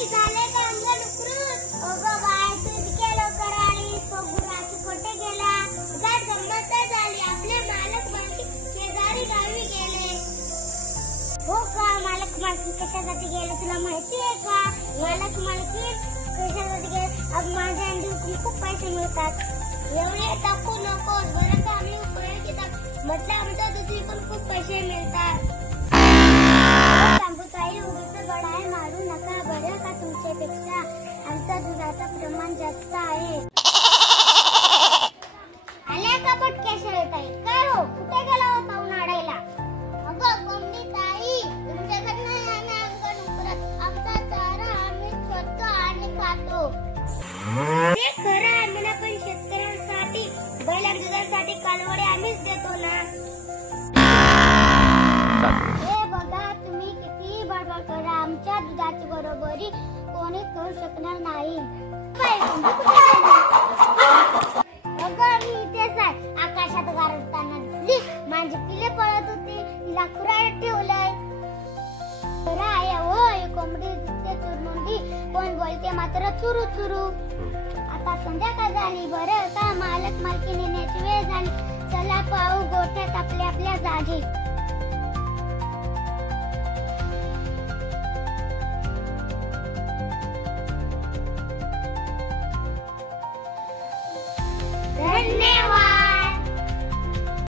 मालकी झाले का अंगण उकरून अगं बाय तू इतके लवकर आलीस तो गुराची खोटे गेला जर गंमत झाली आपले मालक मालकी शेजारी गावी गेले हो का मालक मालकी कशासाठी गेले तुला माहिती आहे का मालक मालकी कशासाठी गेले अब माझ्या अंडी खूप पैसे मिळतात एवढे टाकू नकोस बरं का आम्ही उपयोगी टाक म्हटलं आमच्या दुधी पण खूप पैसे मिळतात मारू नका बरं का तुमच्यापेक्षा आमच्या दुधाचं प्रमाण जास्त आहे आल्या का पटक्या शेळताई काय हो कुठे गेला होता उन्हाळ्याला अगं कोंबडी ताई तुमच्याकडनं आम्ही अंगण उकरत आमचा चारा आम्ही शोधतो आणि खातो ते खरं आम्हाला पण शेतकऱ्यांसाठी बैल दुधासाठी कालवडे आम्हीच देतो ना आमच्या दुधाची बरोबरी कोणी करू शकणार नाही अगं मी इथेच आहे आकाशात गारटताना दिसली माझी पिले पळत होती तिला खुराड्यात ठेवलंय खरं आहे होय कोंबडी दिसते चुरमुंडी कोण बोलते मात्र चुरू चुरू आता संध्याकाळ झाली बरं का मालक मालकी नेण्याची वेळ झाली चला पाहू गोठ्यात आपल्या जागी